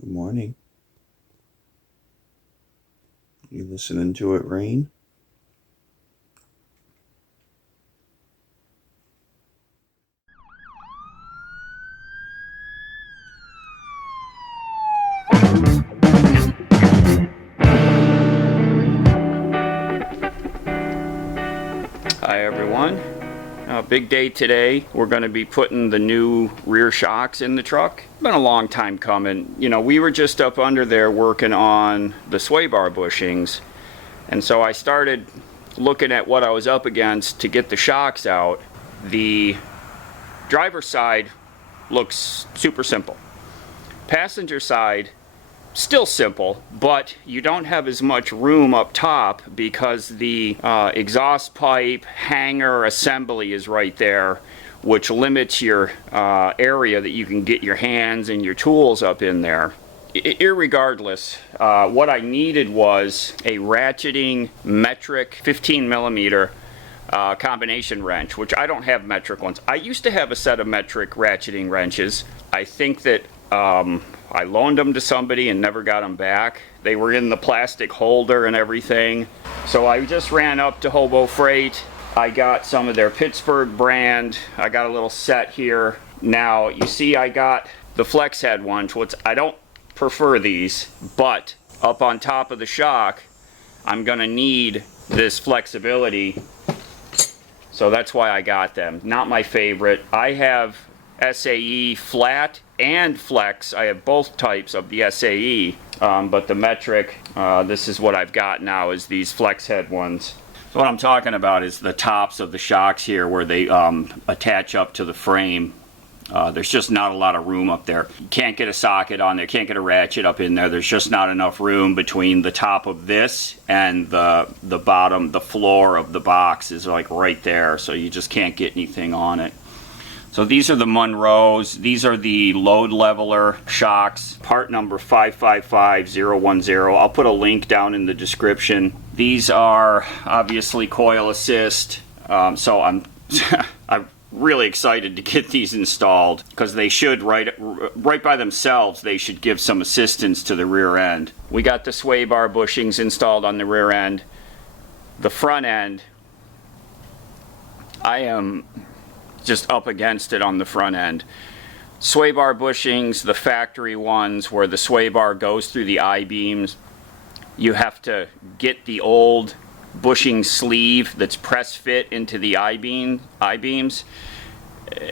Good morning. You listening to it rain? Hi everyone. Big day today. We're going to be putting the new rear shocks in the truck. It's been a long time coming. You know, we were just up under there working on the sway bar bushings, and so I started looking at what I was up against to get the shocks out. The driver's side looks super simple. Passenger side, still simple, but you don't have as much room up top because the exhaust pipe hanger assembly is right there, which limits your area that you can get your hands and your tools up in there. Irregardless, what I needed was a ratcheting metric 15 millimeter combination wrench, which I don't have metric ones. I used to have a set of metric ratcheting wrenches. I think that I loaned them to somebody and never got them back. They were in the plastic holder and everything. So I just ran up to Hobo Freight. I got some of their Pittsburgh brand. I got a little set here. Now you see I got the flex head ones, which I don't prefer these, but up on top of the shock I'm gonna need this flexibility. So that's why I got them. Not my favorite. I have SAE flat and flex. I have both types of the SAE, but the metric, this is what I've got now, is these flex head ones. So what I'm talking about is the tops of the shocks here where they attach up to the frame. There's just not a lot of room up there. You can't get a socket on there, can't get a ratchet up in there. There's just not enough room between the top of this and the bottom, the floor of the box is like right there, so you just can't get anything on it. So these are the Monroes. These are the Load Leveler shocks, part number 555010. I'll put a link down in the description. These are obviously coil assist, so I'm really excited to get these installed because they should, right by themselves, they should give some assistance to the rear end. We got the sway bar bushings installed on the rear end. The front end, I am just up against it on the front end. Sway bar bushings, the factory ones where the sway bar goes through the I-beams, you have to get the old bushing sleeve that's press fit into the I-beams.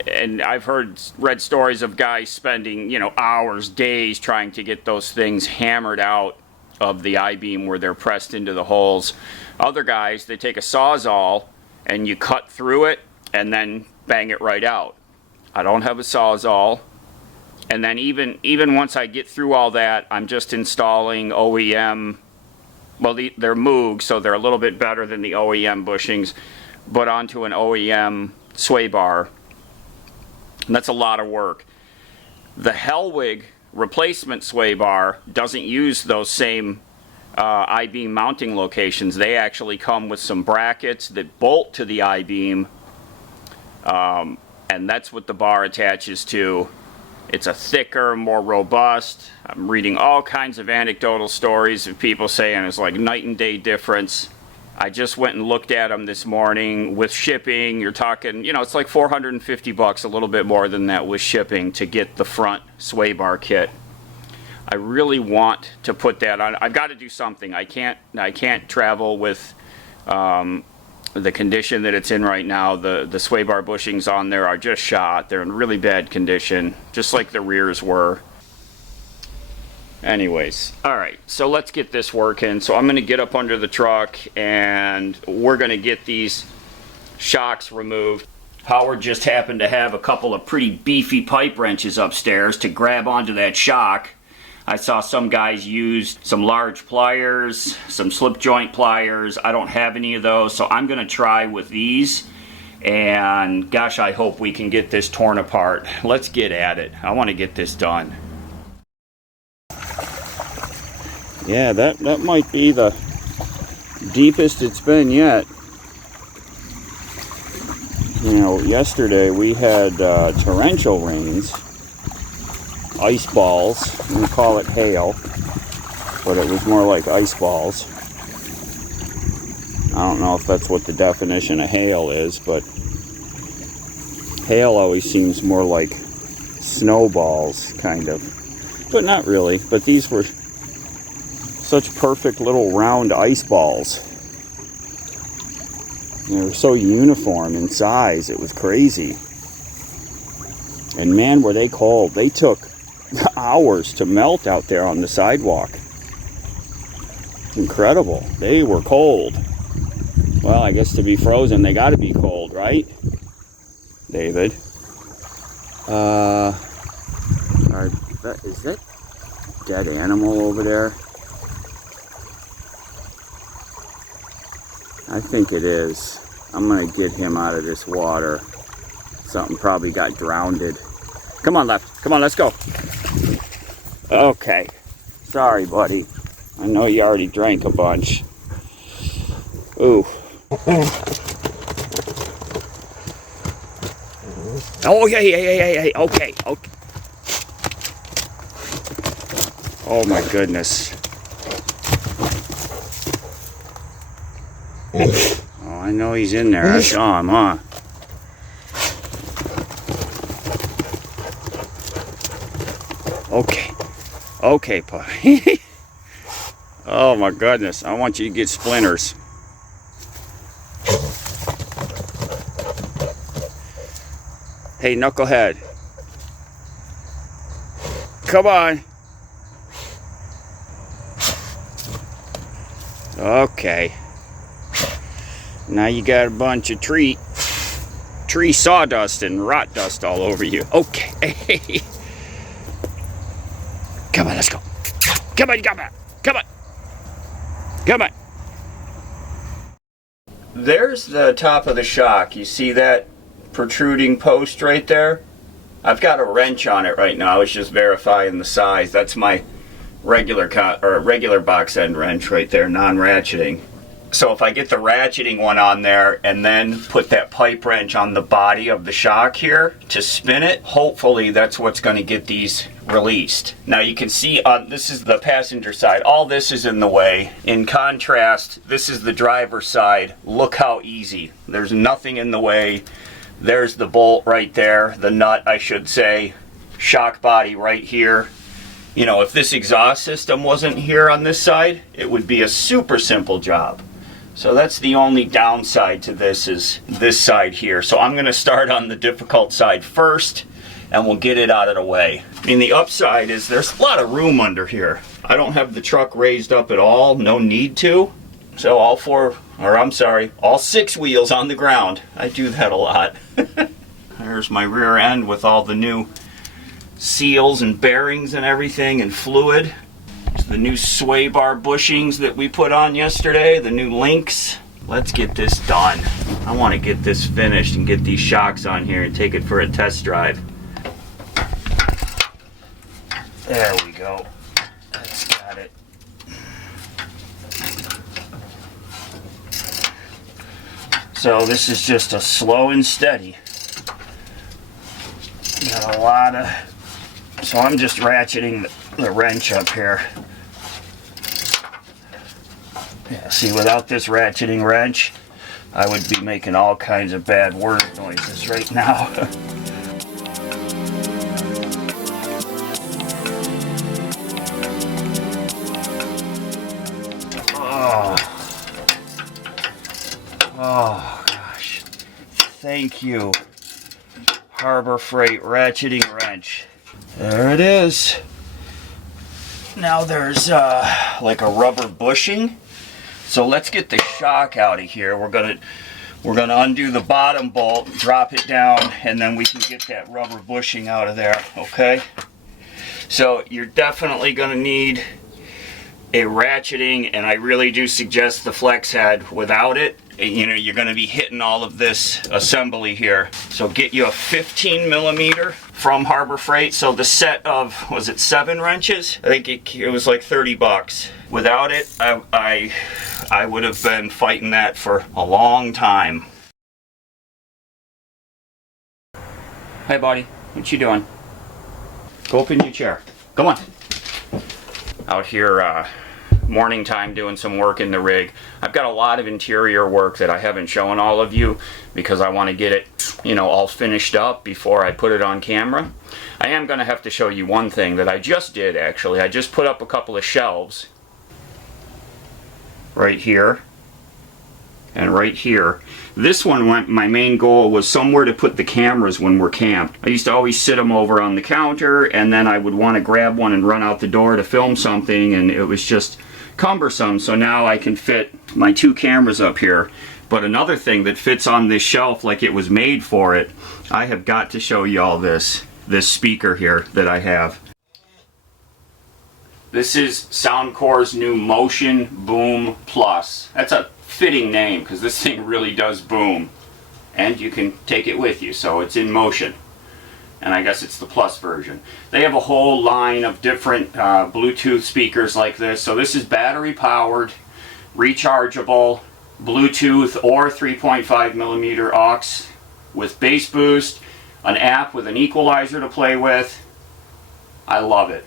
And I've read stories of guys spending, you know, hours, days trying to get those things hammered out of the I-beam where they're pressed into the holes. Other guys, they take a Sawzall and you cut through it and then bang it right out. I don't have a Sawzall, and then even once I get through all that, I'm just installing OEM. Well, they're Moog, so they're a little bit better than the OEM bushings, but onto an OEM sway bar. And that's a lot of work. The Hellwig replacement sway bar doesn't use those same I-beam mounting locations. They actually come with some brackets that bolt to the I-beam. And that's what the bar attaches to. It's a thicker, more robust. I'm reading all kinds of anecdotal stories of people saying it's like night and day difference. I just went and looked at them this morning with shipping. You're talking, you know, it's like $450, a little bit more than that with shipping to get the front sway bar kit. I really want to put that on. I've got to do something. I can't travel with the condition that it's in right now. The sway bar bushings on there are just shot. They're in really bad condition, just like the rears were. Anyways, alright, so let's get this working. So I'm going to get up under the truck and we're going to get these shocks removed. Howard just happened to have a couple of pretty beefy pipe wrenches upstairs to grab onto that shock. I saw some guys use some large pliers, some slip joint pliers. I don't have any of those, so I'm going to try with these. And gosh, I hope we can get this torn apart. Let's get at it. I want to get this done. Yeah, that might be the deepest it's been yet. You know, yesterday we had torrential rains ice balls. I'm going to call it hail, but it was more like ice balls. I don't know if that's what the definition of hail is, but hail always seems more like snowballs, kind of. But not really. But these were such perfect little round ice balls. They were so uniform in size, it was crazy. And man, were they cold. They took hours to melt out there on the sidewalk. Incredible. They were cold. Well, I guess to be frozen, they got to be cold, right, David? Is that dead animal over there? I think it is. I'm going to get him out of this water. Something probably got drowned. Come on, Left. Come on, let's go. Okay. Sorry, buddy. I know you already drank a bunch. Ooh. Oh, hey. Okay. Oh, my goodness. Oh, I know he's in there. I saw him, huh? Okay, puppy. Oh my goodness, I want you to get splinters. Hey, knucklehead. Come on. Okay. Now you got a bunch of tree sawdust and rot dust all over you. Okay. Come on, let's go. Come on, Come on. There's the top of the shock. You see that protruding post right there? I've got a wrench on it right now. I was just verifying the size. That's my regular box end wrench right there, non-ratcheting. So if I get the ratcheting one on there and then put that pipe wrench on the body of the shock here to spin it, hopefully that's what's going to get these released. Now you can see this is the passenger side. All this is in the way. In contrast, this is the driver's side. Look how easy. There's nothing in the way. There's the bolt right there, the nut I should say. Shock body right here. You know, if this exhaust system wasn't here on this side, it would be a super simple job. So that's the only downside to this, is this side here. So I'm going to start on the difficult side first, and we'll get it out of the way. I mean, the upside is there's a lot of room under here. I don't have the truck raised up at all, no need to. So all six wheels on the ground. I do that a lot. There's my rear end with all the new seals and bearings and everything and fluid. The new sway bar bushings that we put on yesterday, the new links. Let's get this done. I want to get this finished and get these shocks on here and take it for a test drive. There we go. That's got it. So this is just a slow and steady. Got a lot of... So I'm just ratcheting the wrench up here. Yeah, see, without this ratcheting wrench, I would be making all kinds of bad word noises right now. Oh gosh. Thank you, Harbor Freight ratcheting wrench. There it is. Now there's like a rubber bushing. So let's get the shock out of here. We're gonna undo the bottom bolt, drop it down, and then we can get that rubber bushing out of there, okay? So you're definitely gonna need a ratcheting, and I really do suggest the flex head. Without it, you know, you're gonna be hitting all of this assembly here. So get you a 15 millimeter from Harbor Freight. So the set of, was it 7 wrenches? I think it was like 30 bucks. Without it, I would have been fighting that for a long time. Hey buddy, what you doing? Go up in your chair. Come on. Out here, morning time, doing some work in the rig. I've got a lot of interior work that I haven't shown all of you because I want to get it, you know, all finished up before I put it on camera. I am going to have to show you one thing that I just did, actually. I just put up a couple of shelves right here and right here. This one went, my main goal was somewhere to put the cameras when we're camped. I used to always sit them over on the counter, and then I would want to grab one and run out the door to film something, and it was just cumbersome. So now I can fit my 2 cameras up here. But another thing that fits on this shelf like it was made for it, I have got to show you all this speaker here that I have. This is Soundcore's new Motion Boom Plus. That's a fitting name because this thing really does boom, and you can take it with you, so it's in motion. And I guess it's the Plus version. They have a whole line of different Bluetooth speakers like this. So this is battery powered, rechargeable, Bluetooth or 3.5mm aux with bass boost, an app with an equalizer to play with. I love it.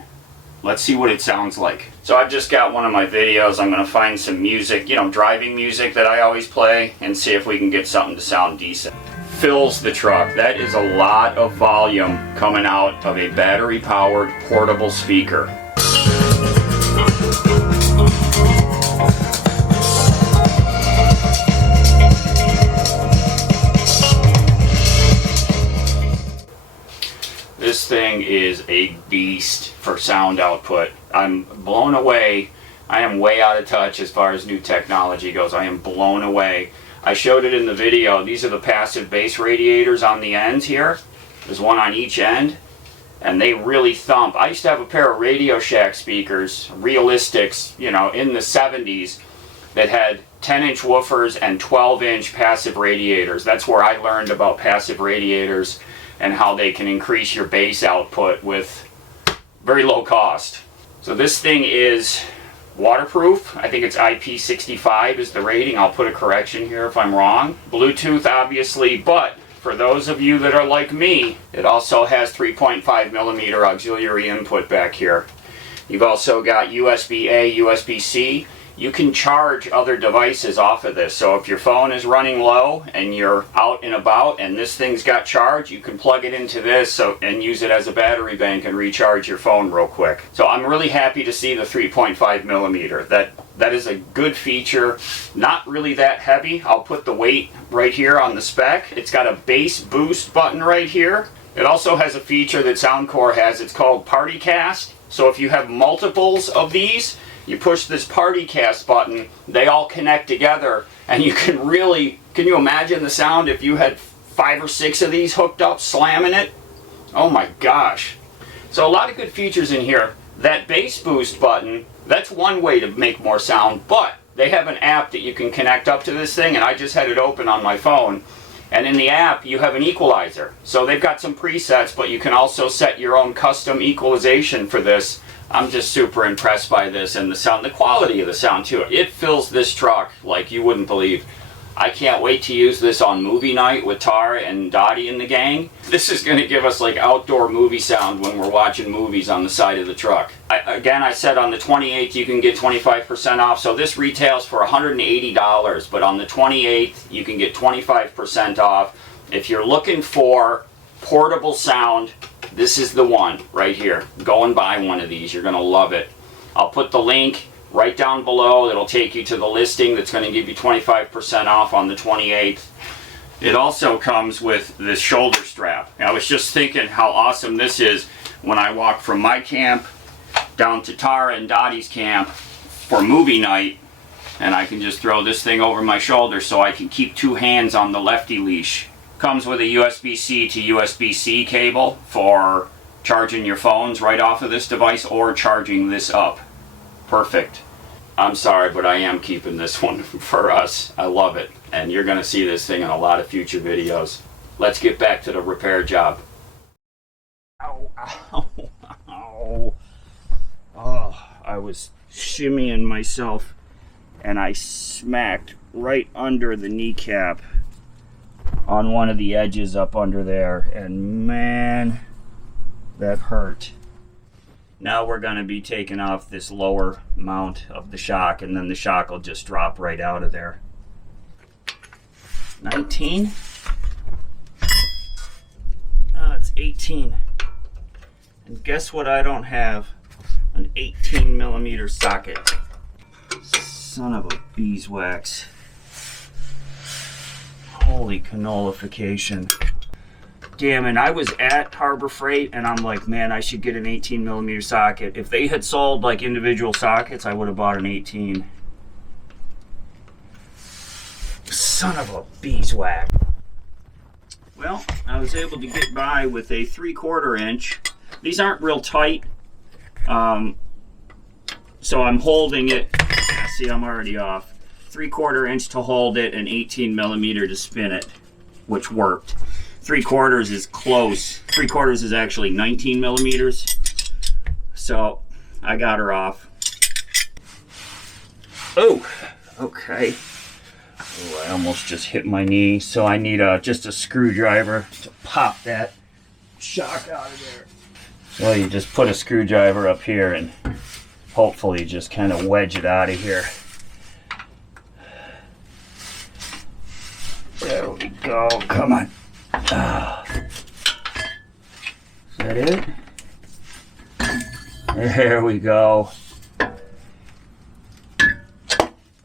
Let's see what it sounds like. So I've just got one of my videos. I'm going to find some music, you know, driving music that I always play, and see if we can get something to sound decent. Fills the truck. That is a lot of volume coming out of a battery-powered portable speaker. This thing is a beast for sound output. I'm blown away. I am way out of touch as far as new technology goes. I am blown away. I showed it in the video. These are the passive bass radiators on the ends here. There's one on each end, and they really thump. I used to have a pair of Radio Shack speakers, Realistics, you know, in the 70s, that had 10-inch woofers and 12-inch passive radiators. That's where I learned about passive radiators and how they can increase your bass output with very low cost. So this thing is waterproof. I think it's IP65 is the rating. I'll put a correction here if I'm wrong. Bluetooth, obviously, but for those of you that are like me, it also has 3.5mm auxiliary input back here. You've also got USB-A, USB-C. You can charge other devices off of this. So if your phone is running low and you're out and about and this thing's got charge, you can plug it into this and use it as a battery bank and recharge your phone real quick. So I'm really happy to see the 3.5mm. That is a good feature. Not really that heavy. I'll put the weight right here on the spec. It's got a bass boost button right here. It also has a feature that Soundcore has. It's called Party Cast. So if you have multiples of these, you push this Party Cast button, they all connect together, and you can you imagine the sound if you had 5 or 6 of these hooked up, slamming it? Oh my gosh. So a lot of good features in here. That bass boost button, that's one way to make more sound, but they have an app that you can connect up to this thing, and I just had it open on my phone. And in the app, you have an equalizer. So they've got some presets, but you can also set your own custom equalization for this. I'm just super impressed by this and the sound, the quality of the sound too. It fills this truck like you wouldn't believe. I can't wait to use this on movie night with Tara and Dottie and the gang. This is going to give us like outdoor movie sound when we're watching movies on the side of the truck. Again, I said on the 28th you can get 25% off. So this retails for $180, but on the 28th you can get 25% off. If you're looking for portable sound, this is the one right here. Go and buy one of these. You're going to love it. I'll put the link right down below. It'll take you to the listing that's going to give you 25% off on the 28th. It also comes with this shoulder strap. I was just thinking how awesome this is when I walk from my camp down to Tara and Dottie's camp for movie night, and I can just throw this thing over my shoulder so I can keep 2 hands on the Lefty leash. Comes with a USB-C to USB-C cable for charging your phones right off of this device or charging this up. Perfect. I'm sorry, but I am keeping this one for us. I love it. And you're going to see this thing in a lot of future videos. Let's get back to the repair job. Ow, ow, ow. Oh, I was shimmying myself and I smacked right under the kneecap on one of the edges up under there, and man, that hurt. Now we're going to be taking off this lower mount of the shock, and then the shock will just drop right out of there. 19. It's 18. And guess what I don't have? An 18 millimeter socket. Son of a beeswax. Holy canolification. Damn, and I was at Harbor Freight and I'm like, man, I should get an 18 millimeter socket. If they had sold like individual sockets, I would have bought an 18. Son of a beeswax. Well, I was able to get by with a 3/4 inch. These aren't real tight, so I'm holding it. See, I'm already off. 3/4 inch to hold it and 18 millimeter to spin it, which worked. 3/4 is close. 3/4 is actually 19 millimeters. So I got her off. Oh, okay. Oh, I almost just hit my knee. So I need just a screwdriver to pop that shock out of there. So you just put a screwdriver up here and hopefully just kind of wedge it out of here. There we go. Come on. Is that it? There we go.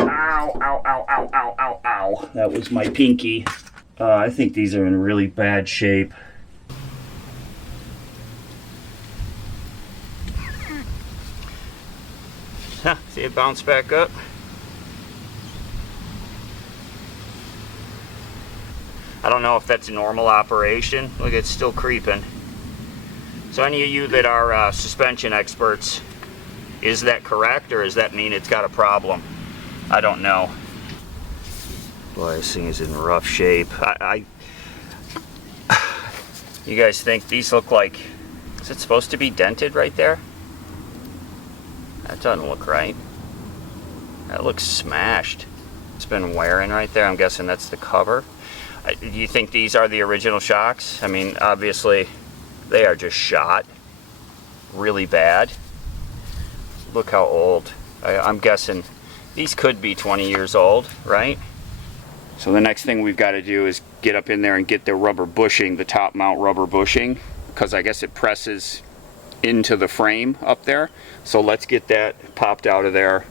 Ow, ow, ow, ow, ow, ow, ow. That was my pinky. I think these are in really bad shape. Huh, see it bounce back up? I don't know if that's a normal operation. Look, it's still creeping. So any of you that are suspension experts, is that correct, or does that mean it's got a problem? I don't know. Boy, this thing is in rough shape. You guys think these look like, is it supposed to be dented right there? That doesn't look right. That looks smashed. It's been wearing right there. I'm guessing that's the cover. Do you think these are the original shocks? I mean, obviously, they are just shot really bad. Look how old. I'm guessing these could be 20 years old, right? So the next thing we've got to do is get up in there and get the rubber bushing, the top mount rubber bushing, because I guess it presses into the frame up there. So let's get that popped out of there,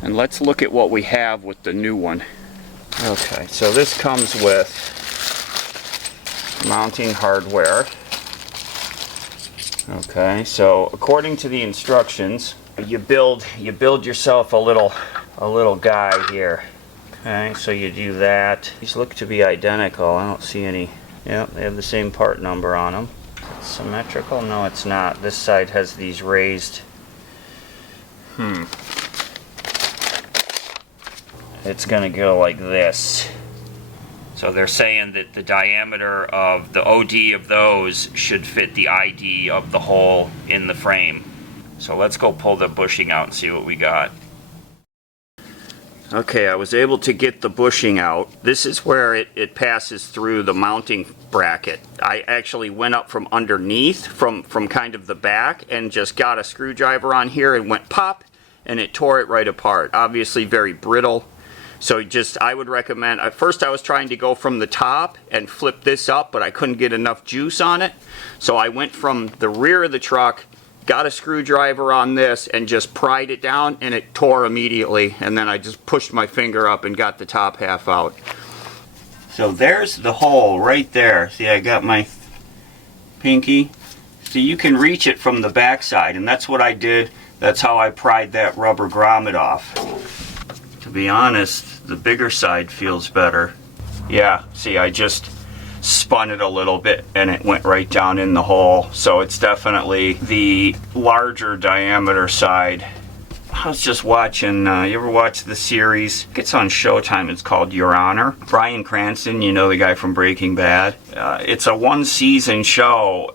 and let's look at what we have with the new one. Okay, so this comes with mounting hardware. Okay, so according to the instructions, you build yourself a little guy here. Okay, so you do that. These look to be identical. I don't see any. Yep, they have the same part number on them. It's symmetrical? No, it's not. This side has these raised. It's gonna go like this. So they're saying that the diameter of the OD of those should fit the ID of the hole in the frame. So let's go pull the bushing out and see what we got. Okay, I was able to get the bushing out. This is where it passes through the mounting bracket. I actually went up from underneath, from kind of the back, and just got a screwdriver on here and went pop, and it tore it right apart. Obviously very brittle. So I would recommend, at first I was trying to go from the top and flip this up, but I couldn't get enough juice on it. So I went from the rear of the truck, got a screwdriver on this, and just pried it down, and it tore immediately. And then I just pushed my finger up and got the top half out. So there's the hole right there. See, I got my pinky. So you can reach it from the back side, and that's what I did. That's how I pried that rubber grommet off. To be honest, the bigger side feels better. Yeah, see, I just spun it a little bit and it went right down in the hole. So it's definitely the larger diameter side. I was just watching, you ever watch the series? It's on Showtime. It's called Your Honor. Bryan Cranston, you know, the guy from Breaking Bad. It's a one-season show.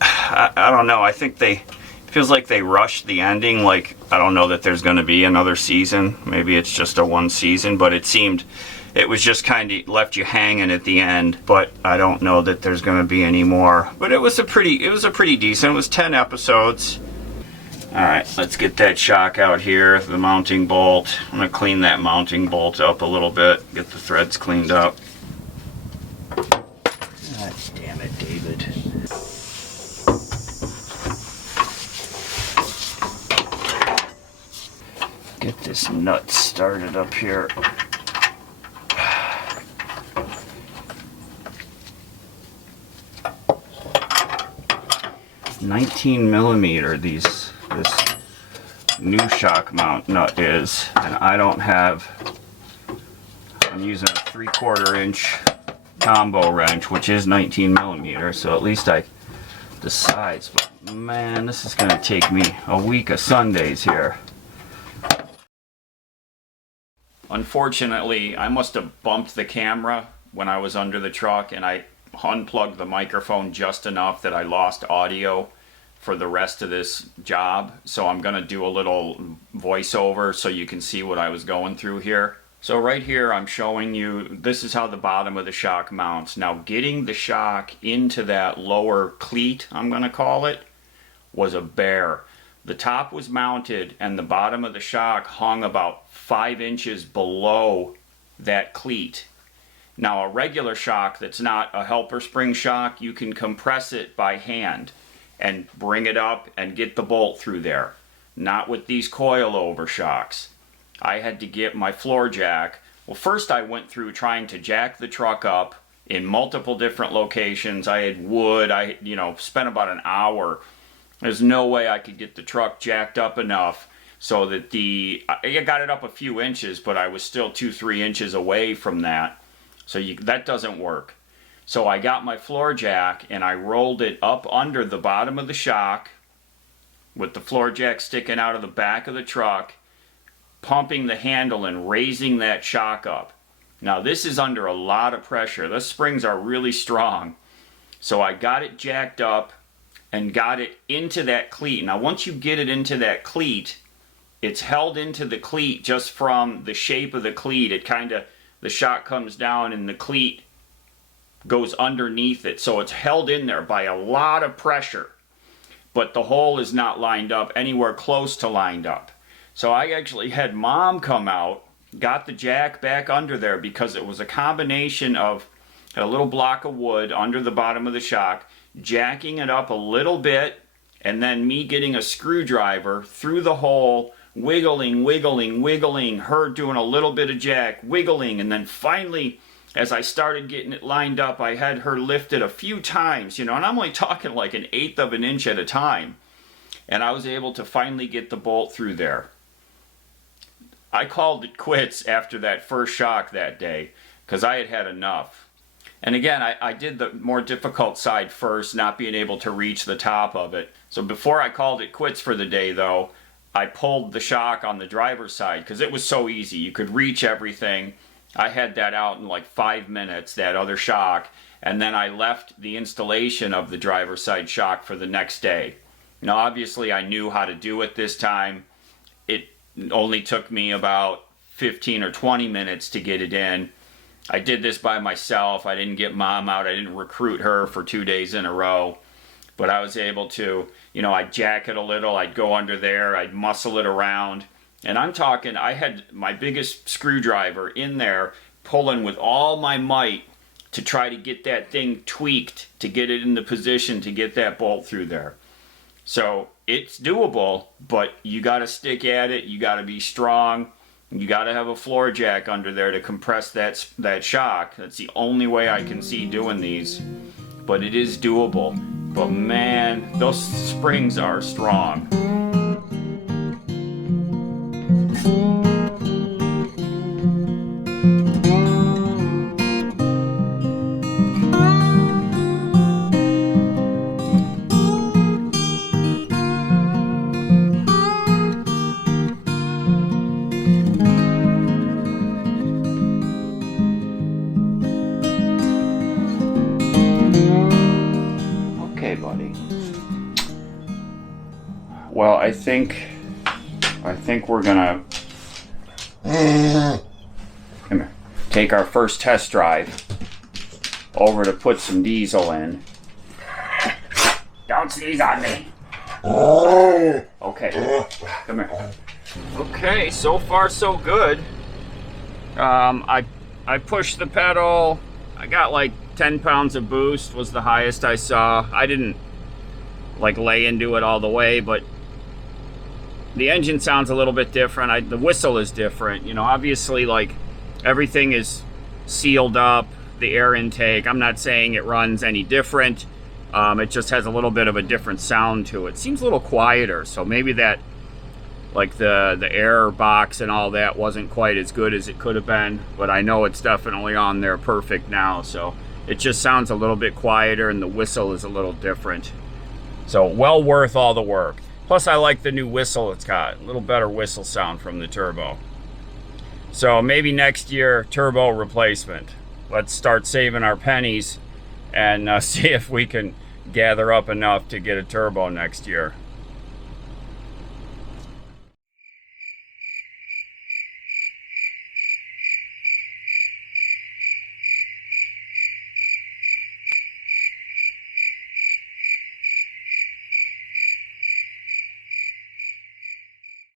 I don't know. I think it feels like they rushed the ending. Like, I don't know that there's going to be another season. Maybe it's just a one season, but it was just kind of left you hanging at the end. But I don't know that there's going to be any more. But it was a pretty decent. It was 10 episodes. Alright, let's get that shock out here, the mounting bolt. I'm going to clean that mounting bolt up a little bit, get the threads cleaned up. God damn it, David. Get this nut started up here. 19mm this new shock mount nut is, and I don't have, I'm using a 3/4 inch combo wrench, which is 19mm, so at least I, the size, but man, this is going to take me a week of Sundays here. Unfortunately, I must have bumped the camera when I was under the truck, and I unplugged the microphone just enough that I lost audio for the rest of this job. So I'm going to do a little voiceover so you can see what I was going through here. So right here I'm showing you, this is how the bottom of the shock mounts. Now getting the shock into that lower cleat, I'm going to call it, was a bear. The top was mounted and the bottom of the shock hung about 5 inches below that cleat. Now a regular shock that's not a helper spring shock, you can compress it by hand and bring it up and get the bolt through there. Not with these coilover shocks. I had to get my floor jack. Well, first I went through trying to jack the truck up in multiple different locations. I had wood, I spent about an hour. There's no way I could get the truck jacked up enough so that I got it up a few inches, but I was still 2-3 inches away from that. So that doesn't work. So I got my floor jack and I rolled it up under the bottom of the shock with the floor jack sticking out of the back of the truck, pumping the handle and raising that shock up. Now this is under a lot of pressure. The springs are really strong. So I got it jacked up and got it into that cleat. Now once you get it into that cleat, it's held into the cleat just from the shape of the cleat. The shock comes down and the cleat goes underneath it, so it's held in there by a lot of pressure, but the hole is not lined up anywhere close to lined up. So I actually had Mom come out, got the jack back under there, because it was a combination of a little block of wood under the bottom of the shock, jacking it up a little bit, and then me getting a screwdriver through the hole, wiggling, her doing a little bit of jack, wiggling, and then finally, as I started getting it lined up, I had her lift it a few times, and I'm only talking like 1/8 of an inch at a time. And I was able to finally get the bolt through there. I called it quits after that first shock that day, because I had had enough. And again, I did the more difficult side first, not being able to reach the top of it. So before I called it quits for the day though, I pulled the shock on the driver's side, because it was so easy. You could reach everything. I had that out in like 5 minutes, that other shock, and then I left the installation of the driver's side shock for the next day. Now obviously I knew how to do it this time. It only took me about 15 or 20 minutes to get it in. I did this by myself. I didn't get Mom out. I didn't recruit her for 2 days in a row. But I was able to, I'd jack it a little, I'd go under there, I'd muscle it around. And I'm talking, I had my biggest screwdriver in there pulling with all my might to try to get that thing tweaked, to get it in the position to get that bolt through there. So it's doable, but you got to stick at it, you got to be strong, you got to have a floor jack under there to compress that shock. That's the only way I can see doing these, but it is doable. But man, those springs are strong. Well, I think we're gonna come here, take our first test drive over to put some diesel in. Don't sneeze on me. Okay, come here. Okay, so far so good. I pushed the pedal. I got like 10 pounds of boost was the highest I saw. I didn't like lay into it all the way, but the engine sounds a little bit different. The whistle is different. You know, obviously like everything is sealed up, the air intake. I'm not saying it runs any different. It just has a little bit of a different sound to it. Seems a little quieter, so maybe that, like the air box and all that wasn't quite as good as it could have been, but I know it's definitely on there perfect now, so it just sounds a little bit quieter and the whistle is a little different. So well worth all the work. Plus I like the new whistle it's got, a little better whistle sound from the turbo. So maybe next year, turbo replacement. Let's start saving our pennies and see if we can gather up enough to get a turbo next year.